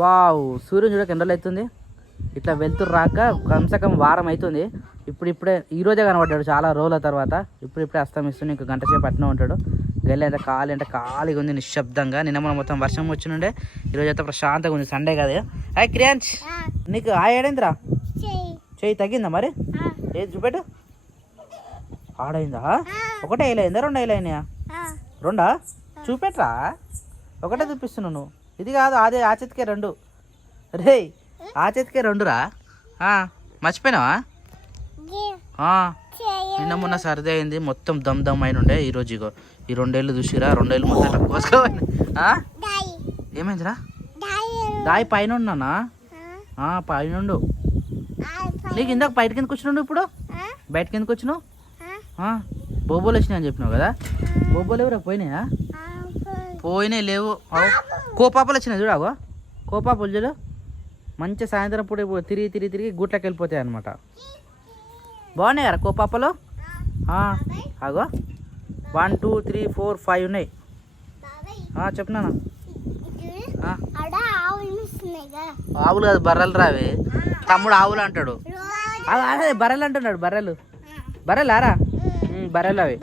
Wow, సూర్యుడు చూడక ఎండలు అవుతుంది. ఇట్లా వెళ్తురు రాక కమ్సకం వారం అవుతుంది. ఇప్పుడే ఈరోజే కనబడ్డాడు చాలా రోజుల తర్వాత. ఇప్పుడే అస్తమిస్తుంది. ఇంకో గంట సేపు అట్నే ఉంటాడు. గల్లీ అయితే ఖాళీగా ఉంది, నిశ్శబ్దంగా. నిన్న మనం మొత్తం వర్షం వచ్చినుండే, ఈరోజు అయితే ప్రశాంతంగా ఉంది. సండే కదా. హాయ్ క్రియాంశ్, నీకు ఏడైందిరా? చెయ్యి తగ్గిందా మరి? ఏది చూపెట్టు. ఆడైందా? ఒకటే వేయలేదా, రెండు వేయలేనియా? రెండా? చూపెట్రా. ఒకటే చూపిస్తున్నావు నువ్వు. ఇది కాదు, అదే ఆ చేతికే రెండు. రే, ఆ చేతికే రెండురా. మర్చిపోయినావా? నిన్న మొన్న సర్ది అయింది, మొత్తం దమ్ దమ్ అయిన ఉండే. ఈరోజు ఇగో ఈ 2 ఏళ్ళు చూసిరా, 2 ఏళ్ళు మొత్తం ఇట్లా కోసుకోవాలి. ఏమైందిరా? దాయి పైన ఉన్నానా? పైన నీకు ఇందాక బయట కిందకు వచ్చినావు, ఇప్పుడు బయట కిందకు వచ్చినావు. బొబ్బోలు వచ్చినాయి అని చెప్పినావు కదా. బొబ్బోలు ఎవరా పోయినాయా? పోయినాయి లేవు. కోపాపలు వచ్చినాయి చూడాగో, కోపాపలు చూడు. మంచి సాయంత్రం పూట తిరిగి గుట్లకి వెళ్ళిపోతాయి అనమాట. బాగున్నాయి కదా కోపాపలు. అగో 1 2 3 4 5 ఉన్నాయి. చెప్పనా? ఆవులు కాదు, బర్రెలు రావి. తమ్ముడు ఆవులు అంటాడు. అదే బర్రెలు అంటున్నాడు. బర్రెలారా? బర్రెలు అవి.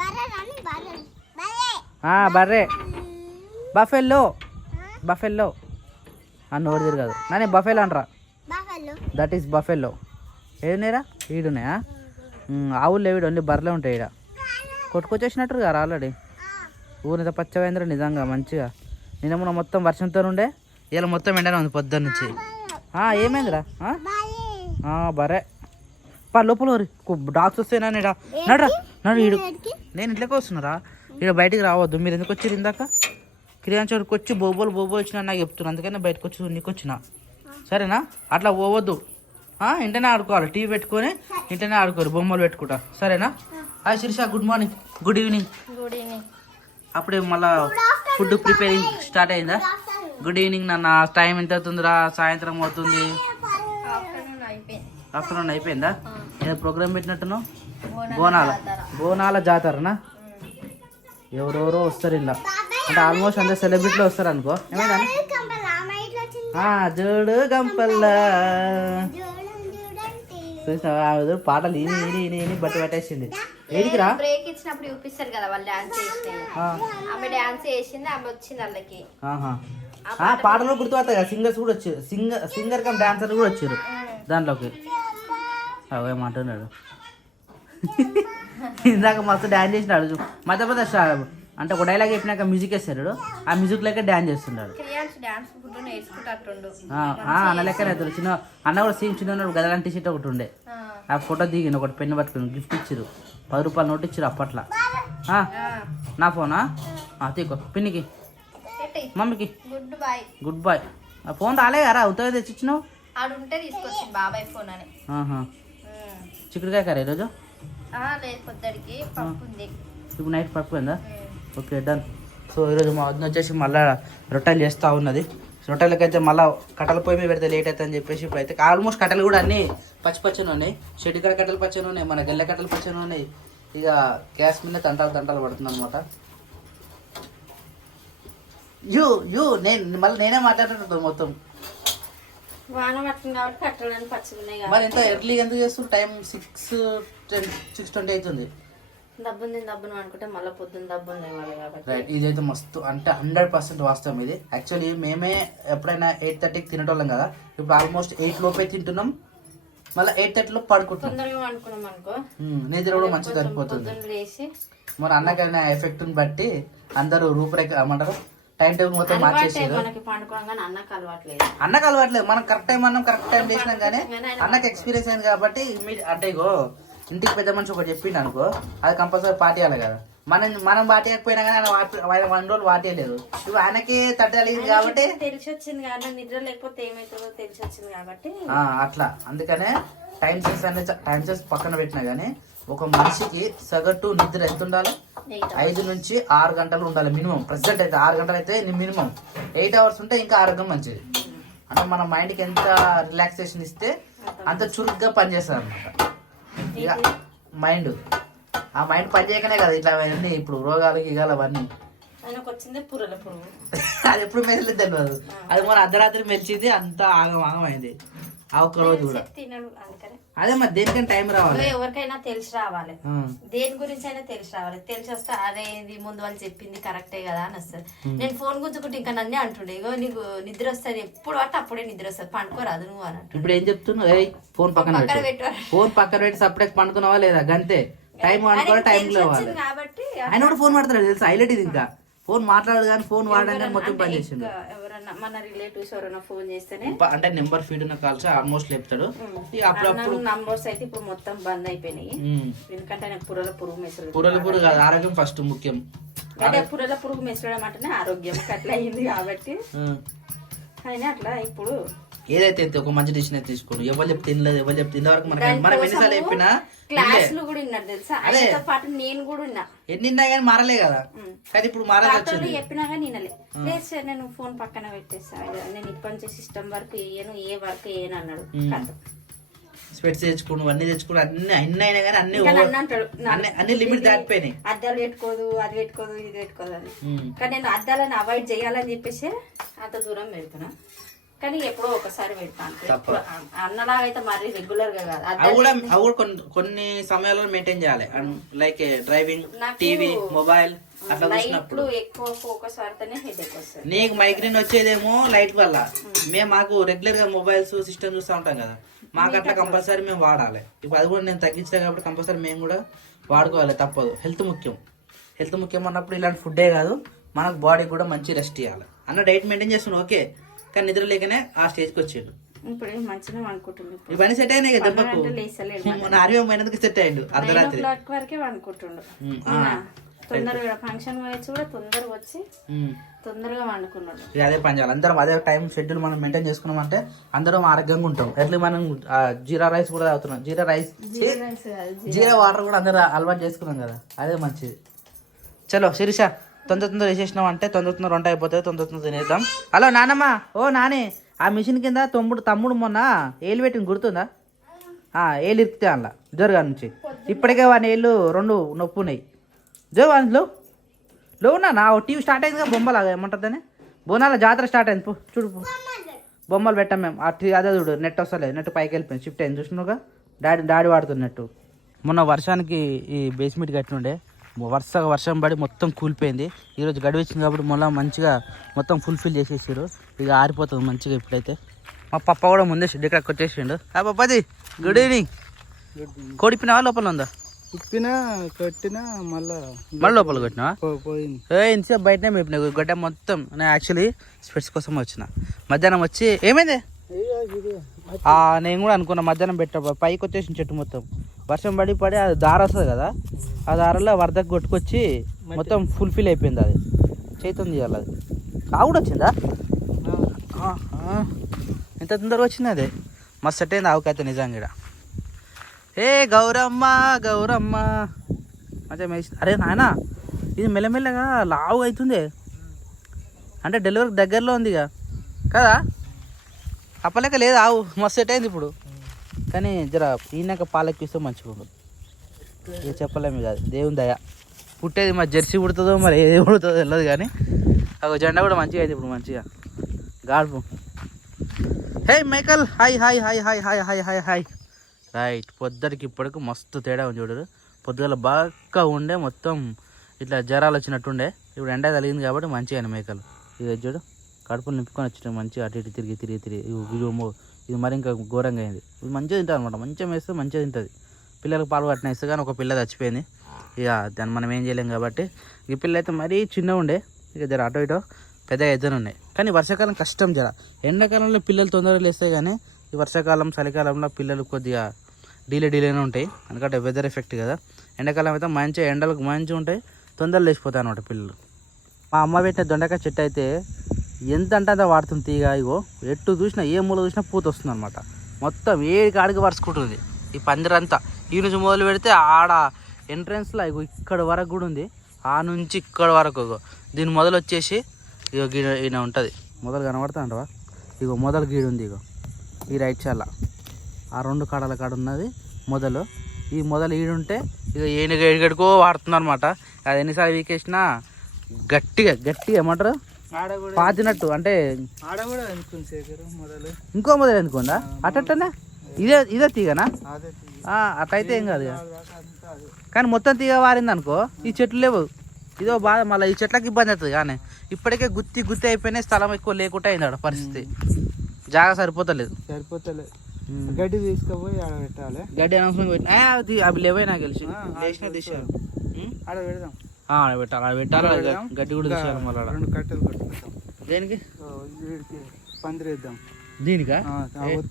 బర్రె బఫెల్లో నోరు తిరగదు. నానే బఫెలో అంటరా. That is buffalo. ఏడున్నాయిరా? ఈడున్నాయా? ఆవులు లేవిడు, ఓన్లీ బర్రెలే ఉంటాయి. ఇక్కడ కొట్టుకొచ్చేసినట్టు కదా ఆల్రెడీ. ఊరితో పచ్చవేంద్ర నిజంగా మంచిగా. నిన్న మొత్తం వర్షంతో ఉండే, ఇలా మొత్తం ఎండనే ఉంది పొద్దున్న నుంచి. ఏమైందిరా? బర్రె లోపల డాగ్స్ వస్తాయినా నడు ఈడు. నేను ఇంట్లోకి వస్తున్నారా? ఇక్కడ బయటికి రావద్దు. మీరు ఎందుకు వచ్చారు ఇందాక? క్రియాంచోడికి వచ్చి బొబ్బోలు వచ్చినా నాకు చెప్తున్నా, అందుకని బయటకు వచ్చి నీకు వచ్చిన. సరేనా? అట్లా పోవద్దు. ఇంటనే ఆడుకోవాలి, టీవీ పెట్టుకొని ఇంటనే ఆడుకోరు, బొమ్మలు పెట్టుకుంటా. సరేనా? Hi Sirisha, good morning, good evening. అప్పుడే మళ్ళా ఫుడ్ ప్రిపేరింగ్ స్టార్ట్ అయిందా? గుడ్ ఈవినింగ్ నాన్న. టైం ఎంత అవుతుందిరా? సాయంత్రం అవుతుంది. ఆఫ్టర్నూన్ అయిపోయిందా? ఏదో ప్రోగ్రామ్ పెట్టినట్టున్నావు. బోనాల జాతరనా? ఎవరెవరో వస్తారు ఇలా, అంటే ఆల్మోస్ట్ అందరు సెలబ్రిటీలు వస్తారు అనుకో. ఏమైనా జోడు గంపల్లా పాటలు ఈని బట్టి పట్టేసింది. ఏడికిరా? బ్రేక్ ఇచ్చినప్పుడు చూపిస్తారు కదా వాళ్ళు డాన్స్ చేసి. ఆమె డాన్స్ చేసింది, ఆమె వచ్చింది వాళ్ళకి. పాటలు గుర్తుపడతాయి కదా, సింగర్స్ కూడా వచ్చారు. సింగర్ కమ్ డాన్సర్ కూడా వచ్చారు దాంట్లోకి. ఏమంటున్నాడు? ఇందాక మస్తు డాన్స్ చేసినాడు. మధ్యప్రదేశ్ అంటే ఒక డైలాగ్ చెప్పినాక మ్యూజిక్ వేస్తాడు, ఆ మ్యూజిక్ లెక్క డాన్స్ చేస్తున్నాడు. అన్న లెక్కనే అవుతాడు. చిన్న అన్న కూడా సేమ్ చిన్న గదలాంటి టీషర్ట్ ఒకటి ఉండే, ఆ ఫోటో దిగిన ఒకటి పెన్ను పట్టుకుని గిఫ్ట్ ఇచ్చారు. 10 రూపాయలు నోట్ ఇచ్చారు అప్పట్లో. నా ఫోనా? తీకో పిన్నికి, మమ్మీకి గుడ్ బాయ్. ఆ ఫోన్ రాలే కదా, ఉత్తగా తెచ్చిచ్చినావు. చిక్కుడుకాయ కర్రీ ఈరోజు. ఇప్పుడు నైట్ పప్పు ఉందా? Okay done. సో ఈరోజు మా వద్ద వచ్చేసి మళ్ళీ రొట్టెలు చేస్తూ ఉన్నది. రొట్టెలకైతే మళ్ళీ కట్టెల పొయ్యి మీద పెడితే లేట్ అవుతుంది అని చెప్పేసి ఇప్పుడైతే ఆల్మోస్ట్ కట్టెలు కూడా అన్నీ పచ్చని ఉన్నాయి. షెడ్డుకాడ కట్టెలు పచ్చని ఉన్నాయి, మన గెల్లె కట్టెలు పచ్చని ఉన్నాయి. ఇక గ్యాస్ మీద తంటాలు పడుతుంది అనమాట. నేనే మాట్లాడుతుంటాను మొత్తం. మరి ఎంత ఎర్లీ ఎందుకు చేస్తుంది? టైం 6:20 అవుతుంది. దబ్బును అనుకుంటే మళ్ళీ పొద్దున్న దబ్బుంది కాబట్టి. రైట్, ఇదైతే మస్తు అంటే 100% వాస్తవం ఇది. యాక్చువల్లీ మేమే ఎప్పుడైనా 8:30కి తినేటోళ్ళం కదా, ఇప్పుడు ఆల్మోస్ట్ 8 లోపే తింటున్నాం. మళ్ళీ 8:30లో పడుకుంటున్నాం. నిద్ర కూడా మంచిగా సరిపోతుంది. మరి అన్నకైనా ఎఫెక్ట్ని బట్టి అందరూ రూపురేఖ ఏమంటారు టైం టేబుల్ మొత్తం మార్చేసారు. అన్నకు అలవాట్లేదు, మనం కరెక్ట్ టైం అన్నాం, కరెక్ట్ టైం చేసినాం. కానీ అన్నకు ఎక్స్పీరియన్స్ అయింది కాబట్టి అంటే ఇగో ఇంటికి పెద్ద మనిషి ఒకటి చెప్పిండు అనుకో, అది కంపల్సరీ పాటియాలి కదా. మనం పాటియకపోయినా కానీ ఆయన 1 రోజులు పాటియలేదు. ఇప్పుడు ఆయనకి తట్టాలి కాబట్టి తెలిసి వచ్చింది కాబట్టి, నిద్ర లేకపోతే ఏమైతుందో తెలిసి వచ్చింది కాబట్టి అట్లా. అందుకనే టైం సెన్స్ పక్కన పెట్టినా కానీ ఒక మనిషికి సగటు నిద్ర ఎంత ఉండాలి? 5 నుంచి 6 గంటలు ఉండాలి మినిమం. ప్రెసెంట్ అయితే 6 గంటలు అయితే మినిమం. 8 అవర్స్ ఉంటే ఇంకా ఆరోగ్యం మంచిది. అంటే మన మైండ్కి ఎంత రిలాక్సేషన్ ఇస్తే అంత చురుగ్గా పనిచేస్తుంది అనమాట. ఇక మైండ్ ఆ మైండ్ పని చేయకనే కదా ఇట్లా అవన్నీ ఇప్పుడు రోగాలు గీగాలు అవన్నీ. ఆయనకు వచ్చిందే పుర్రెల పురుగు. అది ఎప్పుడు మెలిచింది తెలియదు. అది మన అర్ధరాత్రి మెలిచింది, అంతా ఆగం ఆగం అయింది ఆ ఒక్క రోజు కూడా. తినడు అందుకని. అదే మరి దేనికైనా టైం రావాలి, ఎవరికైనా తెలిసి రావాలి, దేని గురించి అయినా తెలిసి రావాలి. తెలిసి వస్తే అదే ఇది ముందు వాళ్ళు చెప్పింది కరెక్టే కదా అని వస్తుంది. నేను ఫోన్ గుంజుకుంటే ఇంకా నన్నే అంటుండే, ఇగో నీకు నిద్ర వస్తుంది, ఎప్పుడు పట్టు అప్పుడే నిద్ర వస్తుంది, పండుకోరాదు నువ్వు అని అంటు. ఇప్పుడు ఏం చెప్తున్నావు? ఫోన్ పక్కన పెట్టు, ఫోన్ పక్కన పెట్టి సపరేట్ పండుకున్నావా లేదా గంతే. టైం అనుకోవాలి, టైం లేవాలి. కాబట్టి ఆయన కూడా ఫోన్ మాట్లాడాడు తెలుసు, హైలైట్ ఇది. ఇంకా ఫోన్ మాట్లాడదు కానీ ఫోన్ వాడడానికి మొత్తం పని చేసిండు. ఎవరన్నా మన రిలేటివ్స్ ఎవరైనా ఫోన్ చేస్తేనే అంటే నెంబర్ ఫీడ్ ఉన్న కాల్స్ ఆల్మోస్ట్ లేపుతాడు. అప్పుడప్పుడు నంబర్స్ అయితే ఇప్పుడు మొత్తం బంద్ అయిపోయినాయి, ఎందుకంటే ఆయన పుర్రెల పురుగు మెసలు. పుర్రెల పురుగు కాదు, ఆరోగ్యం ఫస్ట్ ముఖ్యం. అంటే పుర్రెల పురుగు మెసలడం అంటేనే ఆరోగ్యం అట్లా అయింది కాబట్టి ఆయన అట్లా ఇప్పుడు ఏదైతే ఒక మంచి డిసిషన్ అయితే తీసుకోండి. ఎవరు చెప్తే తినలేదు, ఎవరు చెప్తే తిన్న వరకు మనం ఎన్నిసార్లు చెప్పినా క్లాసులు కూడా విన్నారు తెలుసా, ఆయనతో పాటు నేను కూడా ఉన్నా. ఎన్నిన్నా కానీ మారలే కదా, కానీ ఇప్పుడు మారాలి చెప్పినా కానీ వినలే. లేదు సార్ నేను ఫోన్ పక్కన పెట్టేసా, నేను ఇప్పటి నుంచి సిస్టమ్ వర్క్ చేయను, ఏ వర్క్ చేయను అన్నాడు. స్పెట్స్ తెచ్చుకుని అన్ని తెచ్చుకుని అన్ని అయినా కానీ అన్ని లిమిట్ దాటిపోయినాయి. అద్దాలు పెట్టుకోదు, అది పెట్టుకోదు, ఇది పెట్టుకోదు అని. కానీ నేను అద్దాలను అవాయిడ్ చేయాలని చెప్పేసి అంత దూరం పెడుతున్నా. కానీ ఎప్పుడో ఒకసారి పెడతాను, అన్నలాగా అయితే మరీ రెగ్యులర్ గా కాదు. అవి కూడా కొన్ని సమయాల్లో మెయింటైన్ చేయాలి. లైక్ డ్రైవింగ్, టీవీ, మొబైల్ అట్లా చూసినప్పుడు ఎక్కువ ఫోకస్ పడితేనే హెడేక్ వస్తుంది. నీకు మైగ్రేన్ వచ్చేదేమో లైట్ వల్ల. మాకు రెగ్యులర్ గా మొబైల్స్ సిస్టమ్ చూస్తూ ఉంటాం కదా, మాకు అట్లా కంపల్సరీ మేము వాడాలి. ఇప్పుడు అది కూడా నేను తగ్గించా కాబట్టి కంపల్సరీ మేము కూడా వాడుకోవాలి, తప్పదు. హెల్త్ ముఖ్యం. హెల్త్ ముఖ్యం అన్నప్పుడు ఇలాంటి ఫుడ్డే కాదు, మనకు బాడీకి కూడా మంచి రెస్ట్ ఇవ్వాలి. అన్న డైట్ మెయింటైన్ చేస్తున్నాను ఓకే, కానీ నిద్ర లేకనే ఆ స్టేజ్కి వచ్చిండు. ఇప్పుడు మంచిగా అనుకుంటున్నాడు, ఇవన్నీ సెట్ అయినాయి కదా దెబ్బకు. ఆర్మీ పోయినందుకు సెట్ అయ్యిండు అర్ధరాత్రి వరకే అనుకుంటుండు. తొందరగా ఫంక్షన్ వచ్చి కూడా తొందరగా వచ్చి తొందరగా వండుకున్నాడు. అదే పని చేయాలి, అందరం అదే టైం షెడ్యూల్ మనం మెయింటైన్ చేసుకున్నాం అంటే అందరం ఆరోగ్యంగా ఉంటాం. ఎట్లా మనం జీరా రైస్ కూడా తాగుతున్నాం, జీరా వాటర్ కూడా అందరూ అలవాటు చేసుకున్నాం కదా, అదే మంచిది. చలో శిరీష, తొందర వేసేసినాం అంటే తొందర వంట అయిపోతుంది, తొందర తినేద్దాం. హలో నానమ్మ, ఓ నాని, ఆ మిషన్ కింద తమ్ముడు మొన్న ఏలు పెట్టింది గుర్తుందా? ఏలు ఇరికితే అందులో జోరుగా నుంచి ఇప్పటికే వాని ఏళ్ళు 2 నొప్పి ఉన్నాయి. జో అందులో లో ఉన్నా నా టీవీ స్టార్ట్ అయింది కదా, బొమ్మలాగా ఏమంటుందని, బోనాల జాతర స్టార్ట్ అయింది. చూడు బొమ్మలు పెట్టాం మేము. అదే చూడు నెట్ వస్తలేదు, నెట్ పైకి వెళ్ళిపోయింది, షిఫ్ట్ అయింది చూసినావుగా. డాడీ వాడుతున్నట్టు. మొన్న వర్షానికి ఈ బేస్మెంట్ కట్టినుండే, వరుసగా వర్షం పడి మొత్తం కూలిపోయింది. ఈరోజు గడివి వచ్చింది కాబట్టి మళ్ళీ మంచిగా మొత్తం ఫుల్ఫిల్ చేసేసారు. ఇక ఆరిపోతుంది మంచిగా. ఇప్పుడైతే మా పప్ప కూడా ముందే షెడ్ ఇక్కడికి వచ్చేసిండు. పప్పది గుడ్ ఈవినింగ్. కోడిపినావా లోపల ఉందా? ఇప్పినా కట్టినా మళ్ళీ లోపల కొట్టినా ఇంతసేపు బయటనే మేపినా గడ్డ మొత్తం. నేను యాక్చువల్లీ స్పెట్స్ కోసం వచ్చిన, మధ్యాహ్నం వచ్చి ఏమైంది నేను కూడా అనుకున్నా మధ్యాహ్నం పెట్ట పైకి వచ్చేసి చెట్టు మొత్తం వర్షం పడి అది దార వస్తుంది కదా, ఆ దారలో వరదకు కొట్టుకొచ్చి మొత్తం ఫుల్ఫిల్ అయిపోయింది. అది చైతం తీయాలి. అది కూడా వచ్చిందా? ఎంత తొందరగా వచ్చింది అది, మస్తు సెట్ అయింది ఆవుకైతే నిజంగా. ఏ గౌరమ్మ మంచిగా మేసి. అరే నాయన ఇది మెల్లమెల్లగా లావు అవుతుంది, అంటే డెలివరీ దగ్గరలో ఉంది ఇక కదా, అప్పలేక లేదు ఆవు మస్తు సెట్ అయింది ఇప్పుడు. కానీ జర ఈయనక పాలెక్కిస్తే మంచిగా ఉండదు, ఇక చెప్పలేము కాదు. దేవుని దయ. పుట్టేది మరి జెర్సీ పుడుతుందో మరి ఏది పుడుతుందో తెలియదు, కానీ ఒక జెండా కూడా మంచిగా అయింది ఇప్పుడు మంచిగా. గాడుపు. హే మైకల్, హాయ్. రైట్. పొద్దుటికి ఇప్పటికి మస్తు తేడా ఉంది చూడరు. పొద్దుగల బాగా ఉండే మొత్తం ఇట్లా జ్వరాలు వచ్చినట్టుండే, ఇప్పుడు ఎండ తగిలింది కాబట్టి మంచిగా అయినా మేకలు. ఇది చూడు కడుపులు నింపుకొని వచ్చినాయి మంచిగా, అటు ఇటు తిరిగి ఇది మరి ఇంకా ఘోరంగా అయింది. ఇది మంచిగా తింటుంది అనమాట, మంచిగా వేస్తే మంచిగా తింటుంది. పిల్లలకు పాలు పట్టిన ఇస్తే కానీ ఒక పిల్ల చచ్చిపోయింది, ఇక దాన్ని మనం ఏం చేయలేం కాబట్టి. ఈ పిల్ల అయితే మరీ చిన్నగా ఉండే, ఇక జర అటో ఇటో పెద్దగా ఇద్దరు ఉన్నాయి. కానీ వర్షాకాలం కష్టం జర. ఎండాకాలంలో పిల్లలు తొందరగా లేస్తాయి, కానీ ఈ వర్షాకాలం చలికాలంలో పిల్లలు కొద్దిగా డీలేనే ఉంటాయి, ఎందుకంటే వెదర్ ఎఫెక్ట్ కదా. ఎండాకాలం అయితే మంచిగా ఎండలకు మంచిగా ఉంటాయి, తొందరగా లేచిపోతాయి అనమాట పిల్లలు. మా అమ్మ పెట్టిన దొండకాయ చెట్టు అయితే ఎంత అంటే అంత వాడుతుంది తీగ. ఇగో ఎట్టు చూసినా ఏ మూల చూసినా పూత వస్తుంది అనమాట, మొత్తం ఏడికి ఆడికి వరుసుకుంటుంది ఈ పందిరంతా. ఈ నుంచి మొదలు పెడితే ఆడ ఎంట్రన్స్లో ఇగో ఇక్కడ వరకు కూడా ఉంది, ఆ నుంచి ఇక్కడ వరకు. ఇగో దీని మొదలు వచ్చేసి ఇగో ఈయన ఉంటుంది, మొదలు కనబడతా అంటవా, ఇగో మొదలు గీడు ఉంది, ఇగో ఈ రైట్ చాలా ఆ 2 కాడల కాడ ఉన్నది మొదలు. ఈ మొదలు ఈడుంటే ఇక ఏనుగ ఎడిగడికో వాడుతుంది అనమాట. అది ఎన్నిసార్లు వీకేసినా గట్టిగా గట్టిగా ఏమంటారు ఆడ కూడా పాతినట్టు అంటే ఆడ కూడా అనుకుంది శేఖర్ మొదలు ఇంకో మొదలు ఎందుకుందా అట్టనే ఇదే తీగనా అదే అట్లయితే ఏం కాదు ఇక. అంతా అదే. కానీ మొత్తం తీగ వారింది అనుకో ఈ చెట్లు లేవు ఇదో బాధ మళ్ళీ ఈ చెట్లకి ఇబ్బంది అవుతుంది కానీ ఇప్పటికే గుత్తి అయిపోయినాయి స్థలం ఎక్కువ లేకుండా అయింది ఆడ పరిస్థితి జాగా సరిపోతలేదు సరిపోతలే గడ్డి తీసుకుపోయి ఆడ పెట్టాలి గడ్డి అనౌన్స్మెంట్ పెట్టిన అవి లేవే నాకు తెలిసి లేచినా తీసారు ఆడ పెడదాం ఆడ పెట్టాలి గడ్డి కూడా తీసారు మళ్ళీ 2 కట్టెలు కట్టుకుంటాం దేనికి వీడికి పందిరేద్దాం దీనికా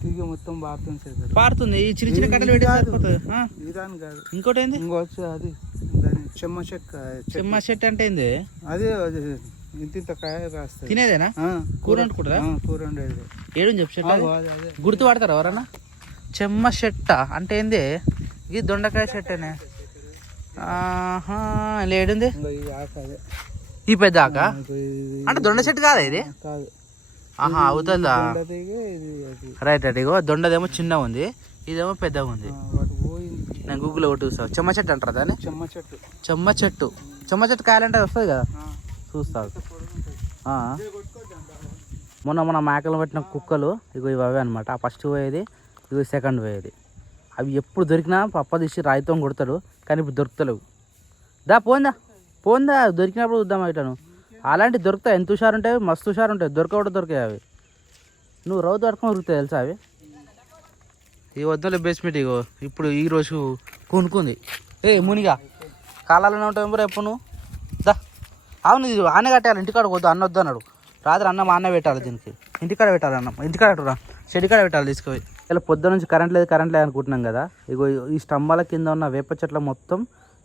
తీగ మొత్తం బారుతుంది శేఖర్ పారుతుంది ఈ చిన్న చిన్న కట్టెలు పెట్టి సరిపోతుంది ఇదాని కాదు ఇంకోటి ఏంది ఇంకొచ్చు అది దాని చెమ్మ చెట్టు అంటే ఏంది అదే అది ఇంత కాయ కాస్తుంది తినేదేనా కూర వండుకుంటారా కూర ఉండేది ఏడు చెప్పు చెట్టు అది? అదే గుర్తు పడతారా ఎవరన్నా చెమ్మ చెట్ట అంటే ఏంది ఇది దొండకాయ చెట్టేనే ఆహా లేడుంది ఇంకా ఈ ఆకు అదే ఈ పెద్ద ఆక అంటే దొండ చెట్టు కాదా ఇది కాదు ఆహా అవుతుందా తీగ ఇది అది రైట్ రైట్ ఇగో దొండదేమో చిన్నగా ఉంది ఇదేమో పెద్దగా ఉంది వాటి పోయింది నేను గూగుల్లో కొట్టి చూస్తాను చెమ్మ చెట్టు అంటారా దాన్ని చెమ్మ చెట్టు చెమ్మ చెట్టు కాయాలంటే వస్తుంది కదా చూస్తావు మొన్న మేకలు పట్టిన కుక్కలు ఇగో ఇవి అవే అనమాట ఫస్ట్ పోయేది ఇగో సెకండ్ పోయేది అవి ఎప్పుడు దొరికినా పప్ప తీసి రాయితో కొడతాడు కానీ ఇప్పుడు దొరుకుతలేవు పోందా దొరికినప్పుడు చూద్దాం అయిటాను అలాంటివి దొరుకుతాయి ఎంత హుషారు ఉంటాయి మస్తు హుషారు ఉంటాయి దొరకవు అవి నువ్వు రవ్వు దొరకడం దొరుకుతాయి తెలుసా అవి ఈ వద్దలే బేస్మెంట్ ఇగో ఇప్పుడు ఈరోజు కొనుక్కుంది మునిగా కాలాలనే ఉంటావు ఎవరు ఎప్పుడు నువ్వు దా అవును ఇది ఆనే కట్టాలి ఇంటికాడ వద్దు అన్న వద్దు అన్నాడు రాత్రి అన్నం ఆనే పెట్టాలి దీనికి ఇంటికాడ పెట్టాలి అన్నం ఇంటికాడ చెడికాడ పెట్టాలి తీసుకుపోయి ఇలా పొద్దు నుంచి కరెంట్ లేదు అనుకుంటున్నాం కదా ఇగో ఈ స్తంభాల కింద ఉన్న వేప చెట్ల మొత్తం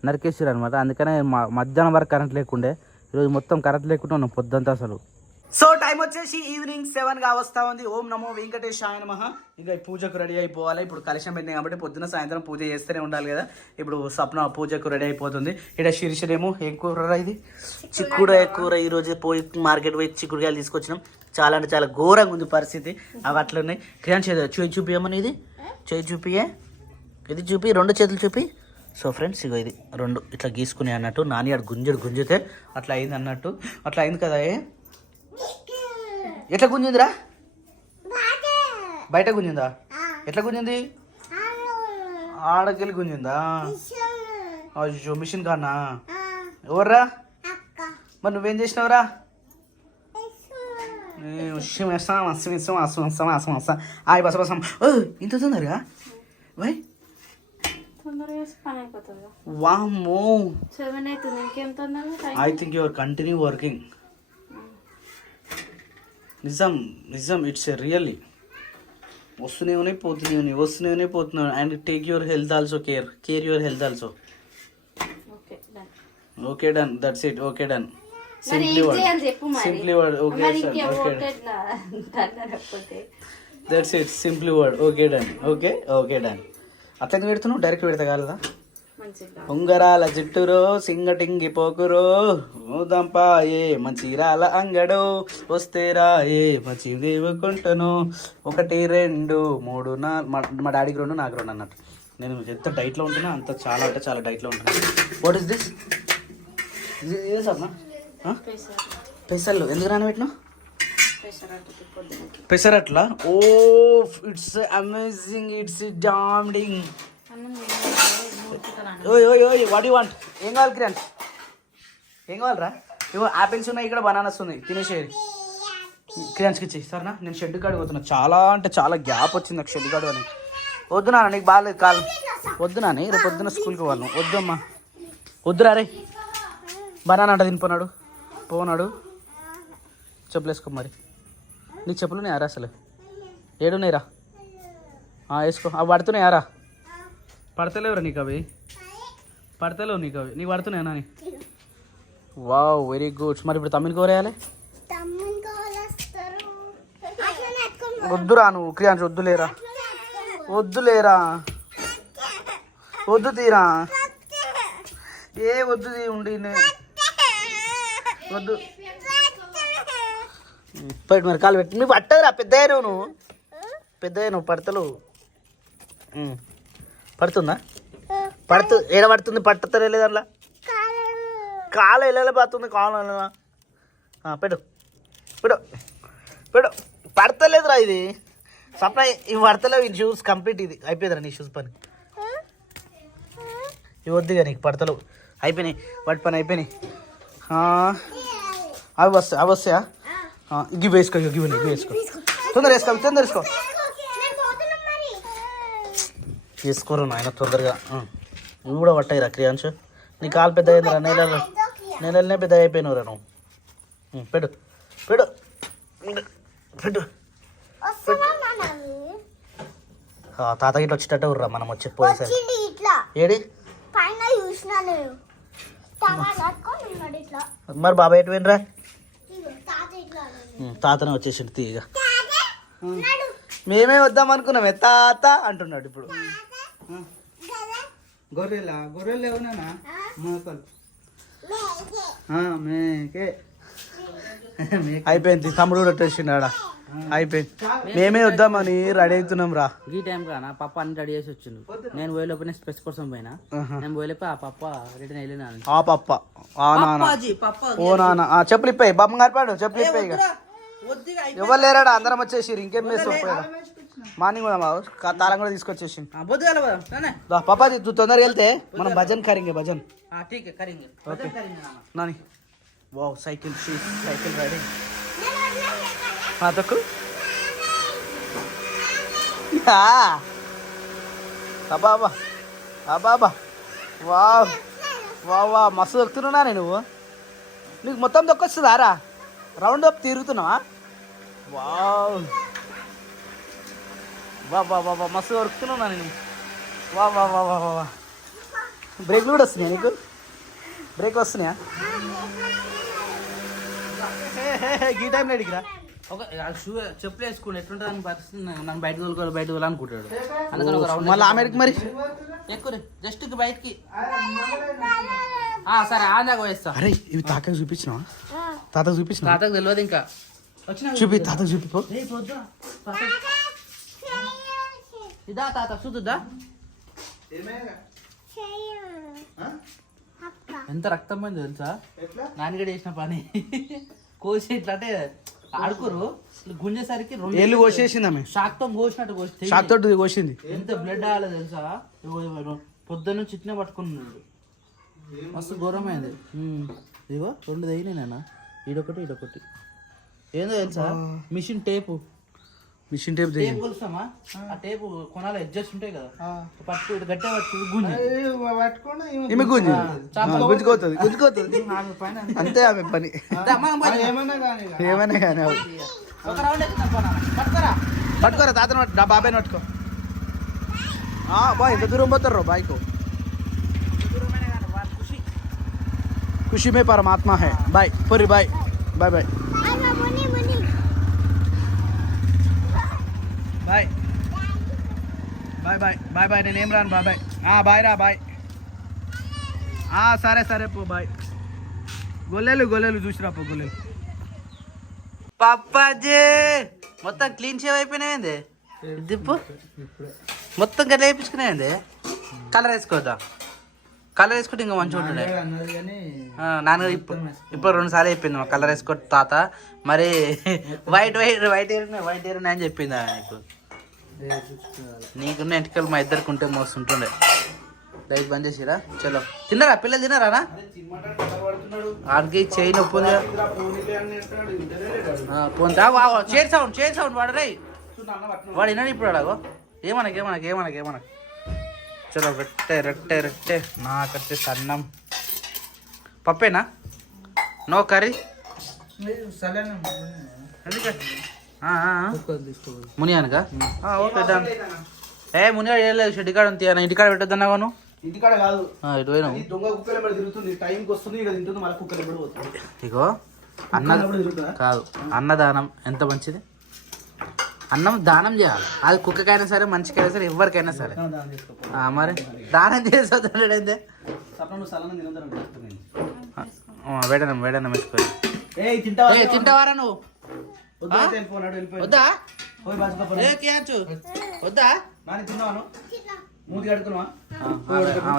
నరికేసారు అనమాట అందుకనే మధ్యాహ్నం వరకు కరెంట్ లేకుండే ఈరోజు మొత్తం కరెంట్ లేకుండా ఉన్నాం పొద్దుంతా అసలు సో టైం వచ్చేసి ఈవినింగ్ 7గా వస్తూ ఉంది. ఓం నమో వెంకటేశాయ నమః. ఇంకా పూజకు రెడీ అయిపోవాలి. ఇప్పుడు కలశం పెట్టినాయి కాబట్టి పొద్దున సాయంత్రం పూజ చేస్తూనే ఉండాలి కదా. ఇప్పుడు స్వప్న పూజకు రెడీ అయిపోతుంది. ఇక్కడ శీర్షనేమో ఏం కూర ఇది చిక్కుడుకాయ కూర. ఈరోజు పోయి మార్కెట్ పోయి చిక్కుడుకాయలు తీసుకొచ్చినాం. చాలా అంటే చాలా ఘోరంగా ఉంది పరిస్థితి. అవి అట్లున్నాయి. క్రియాన్ చేయి చూపియమని ఇది చేయి చూపియే ఇది చూపి 2 చేతులు చూపి. సో ఫ్రెండ్స్ ఇగో ఇది 2 ఇట్లా గీసుకునే అన్నట్టు నాని ఆడు గుంజితే అట్లా అయింది అన్నట్టు. అట్లా అయింది కదా. ఎట్లా గుంజిందిరా? బయట గుంజిందా? ఎట్లా గుంజింది? ఆడకెళ్ళి గుంజిందా? అయ్యో మిషన్ కానా? ఎవర్రా? మరి నువ్వేం చేసినావురా? ఇంత తొందరగా వై వామ్మో. I think your continue working. నిజం ఇట్స్ రియల్లీ వస్తూనే ఉన్నాయి పోతున్నాయి. And take your health also care your health also. Okay done, that's it. Okay done. Simply word okay that's it. Simply word okay done. Okay done. అట్లా పెడుతున్నావు direct పెడతా కాలదా? ఉంగరాల జిట్టురో సింగటింగి పోకురో దంపా ఏ మంచిరాల అంగడో వస్తేరా ఏ మంచి దేవుకుంటాను 1 2 3 4 మా డాడీకి 2 నాకు 2 అన్నట్టు. నేను ఎంత డైట్లో ఉంటున్నా అంత చాలా అంటే చాలా డైట్లో ఉంటున్నా. What is this? ఇదే సార్ పెసర్లు ఎందుకు నానబెట్టినా? పెసరట్లా? ఓ ఇట్స్ అమేజింగ్, ఇట్స్ డామింగ్. What you want? ఏం కావాలి కిరణ్? ఏం కావాలరా? ఇవో యాపిల్స్ ఉన్నాయి, ఇక్కడ బనానాస్ ఉన్నాయి, తినేసేది. కిరణ్స్కి ఇచ్చేయి సరేనా? నేను షెడ్ కాడికి పోతున్నా. చాలా అంటే చాలా గ్యాప్ వచ్చింది నాకు షెడ్ కాడు అని. వద్దు నాన్న, నీకు బాగాలేదు కాలు. వద్దు నాని, రేపు పొద్దున్న స్కూల్కి పోవాలి. వద్దమ్మా వద్దురా. రే బనానా అంట తినిపోనాడు పోనాడు. చెప్పులు వేసుకో మరి. నీకు చెప్పులు ఉన్నాయారా అసలు? ఏడున్నాయిరా? వేసుకో. అవి పడుతున్నాయారా? పడతలేవురా నీకు అవి? పడతలేవు నీకు అవి? నీకు పడుతున్నాయా నాని? Wow very good. మరి ఇప్పుడు తమ్మిని కోరేయాలి. వద్దురా నువ్వు క్రియాన్స్, వద్దులేరా వద్దు తీరా. వద్దు ఉండి వద్దు పెట్టి మరి కాలు పెట్టి. నువ్వు పట్టదురా, పెద్దయ్యా నువ్వు పడతలేవు. పడుతుందా? ఏడ పడుతుంది? పట్టతలే లేదు అట్లా. కాలు వెళ్ళలేకపోతుంది కాలు పెట్టు పెట్టు పెట్టు పడతలేదురా ఇది సప్న ఇవి పడతలేవు ఈ షూస్ కంప్లీట్ ఇది అయిపోయిందిరా నీ షూస్ పని ఇవి వద్దుగా నీకు పడతలేవు అయిపోయినాయి వాటి పని అయిపోయినాయి అవి వస్తాయా గివ్ వేసుకో గివ్ వేసుకో తొందర వేసుకో వేసుకోరు నాయన తొందరగా ఇవి కూడా పట్టాయిరా క్రియాంశు నీ కాలు పెద్ద అయిందిరా నెలలనే పెద్ద అయిపోయినవురా నువ్వు పెట్టు పెట్టు పెట్టు తాత గిట్ల వచ్చేటట్టు ఉర్రా మనం వచ్చి పోయేసరి ఏడి మరి బాబాయ్ ఎటు పోయినరా తాతనే వచ్చేసిండు తీయగా మేమే వద్దాం అనుకున్నామే తాత అంటున్నాడు ఇప్పుడు గొర్రెలు ఏమన్నా మోకలు అయిపోయింది తమ్ముడు కూడా వచ్చేసిండు ఆడ అయిపోయింది మేమే వద్దామని రెడీ అవుతున్నాం రా ఈ టైం కానా పప్ప అన్ని రెడీ చేసి వచ్చిండు నేను పోయేలోపు స్పెస్ కోసం పోయినా నేను పోయేలోపు ఆ పప్ప రిటర్న్ వెళ్ళినాను ఆ పప్ప ఆ నాన్న ఓ నాన్న చెప్పులు ఇప్పాయి బామ్మ గారి పాడు చెప్పులు ఇప్పాయి ఇక ఎవరు లేరాడా అందరం వచ్చేసి ఇంకేం వేసుకో మార్నింగ్ కూడా బాబు తాళం కూడా తీసుకొచ్చేసి పాపా తొందరగా వెళ్తే మనం భజన్ కరింగే భజన్ okay Nani wow cycle riding తక్కు అబ్బాబా అబ్బాబా వావ్ వావ్ వా మస్తు దొక్కుతున్నా నువ్వు నీకు మొత్తం దొక్కొస్తుందా రా రౌండ్ అప్ తిరుగుతున్నావా వావ్ వా వా వా వా మస్తు దొరుకుతున్నా నేను వా వా వా వా వా బ్రేక్లు కూడా వస్తున్నాయా నీకు బ్రేక్ వస్తున్నాయా ఈ టైంలో అడిగిరా ఒక షూ చెప్పులు వేసుకుని ఎట్లుంటుంది పరిస్థితి నన్ను బయట అనుకుంటాడు అందుకని ఒక రౌండ్ మళ్ళీ ఆమెకి మరి ఎక్కువ జస్ట్ బయటికి సరే ఆందాక వేస్తా అరే ఇవి తాతకు చూపించినావా తాతకు చూపించిన తాతకు తెలియదు ఇంకా చూపి తాతకు చూపిపో ఇదా తాత చూద్దా ఎంత రక్తం పోయింది తెలుసా నాన్నగడ చేసిన పని కోసి ఇట్లా అంటే ఆడుకోరు గుంజేసరికి ఏళ్ళు కోసేసింది ఆమె షాక్ తో కోసినట్టు కోసి షాక్ తోటి కోసింది ఎంత బ్లడ్ ఆగలేదు తెలుసా పొద్దున్న నుంచి ఇట్నే పట్టుకున్నాడు మస్తు ఘోరమైంది ఇదిగో 2 తగినాయినా ఇదొకటి ఏందో తెలుసా మిషన్ టేపు కొలుస్తామా ఆ టేపు కొనాలి అడ్జస్ట్ ఉంటాయి కదా పట్టు ఇటు గట్టే గుంజుకోతుంది అంతే ఆమె పని ఏమైనా కానీ పట్టుకోరా తాత బాబాయ్ పట్టుకో బాయ్ ఎంత దూరం పోతారు బాయ్కు खुशी में परमात्मा है बाय पूरी bye bye bye bye bye bye bye bye నేను ఏం రాను బాయ్ బాయ్ రా బాయ్ సరే పో బాయ్ గొల్లెలు చూసిరా పో గొల్లెలు పప్పాజీ మొత్తం క్లీన్ షేవ్ అయిపోయినాయింది దిప్పు మొత్తం గట్ల వేయించుకునేది కలర్ వేసుకోవద్దా కలర్ వేసుకుంటే ఇంకా మంచిగా ఉంటుండే నాన్నగారు ఇప్పుడు 2 సార్లు చెప్పింది మా కలర్ వేసుకో తాత మరి వైట్ హెయిర్ అని చెప్పింది నీకు నీకున్న ఎంటికలు మా ఇద్దరికి ఉంటే మోస్తుంటుండే లైట్ బంద్ చేసిరా చలో తిన్నారా పిల్లలు తిన్నారా ఆడికి చేయి నొప్పి ఉంది పోందా చైర్ సౌండ్ వాడు రే వాడు విన్నాడు ఇప్పుడు అడగో ఏమనకి చలో రొట్టె నాకైతే సన్నం పప్పేనా నో కర్రీ మునియానుగా ఓకే డన్ మునిగా వేయలేదు షెడ్ కాడ ఉంది ఇంటికాడ పెట్టద్దన్నావా నువ్వు ఇంటికాడ కాదు ఇటు పోయినావు దొంగ కుక్కల పడి తిరుగుతుంది టైంకి వస్తుంది ఇక తింటుంది మళ్ళీ కుక్కల పడి పోతుంది ఇగో కాదు అన్నదానం ఎంత మంచిది అన్నం దానం చేయాలి అది కుక్కకైనా సరే మంచికైనా సరే ఎవరికైనా సరే మరి దానం చేసేదే వేడనం వేసుకోవాలి తింటావారా నువ్వు వద్దా వద్దా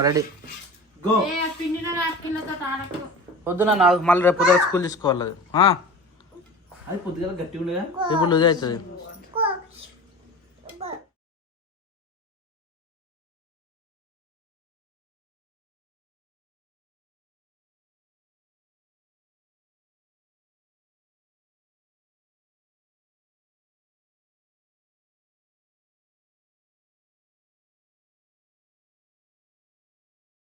రెడీ పొద్దున నాకు మళ్ళీ రేపు పొద్దున స్కూల్ తీసుకోవాలి అది. అది పొద్దుగా గట్టిగా ఉండగా ఇప్పుడు లూజ్ అవుతుంది.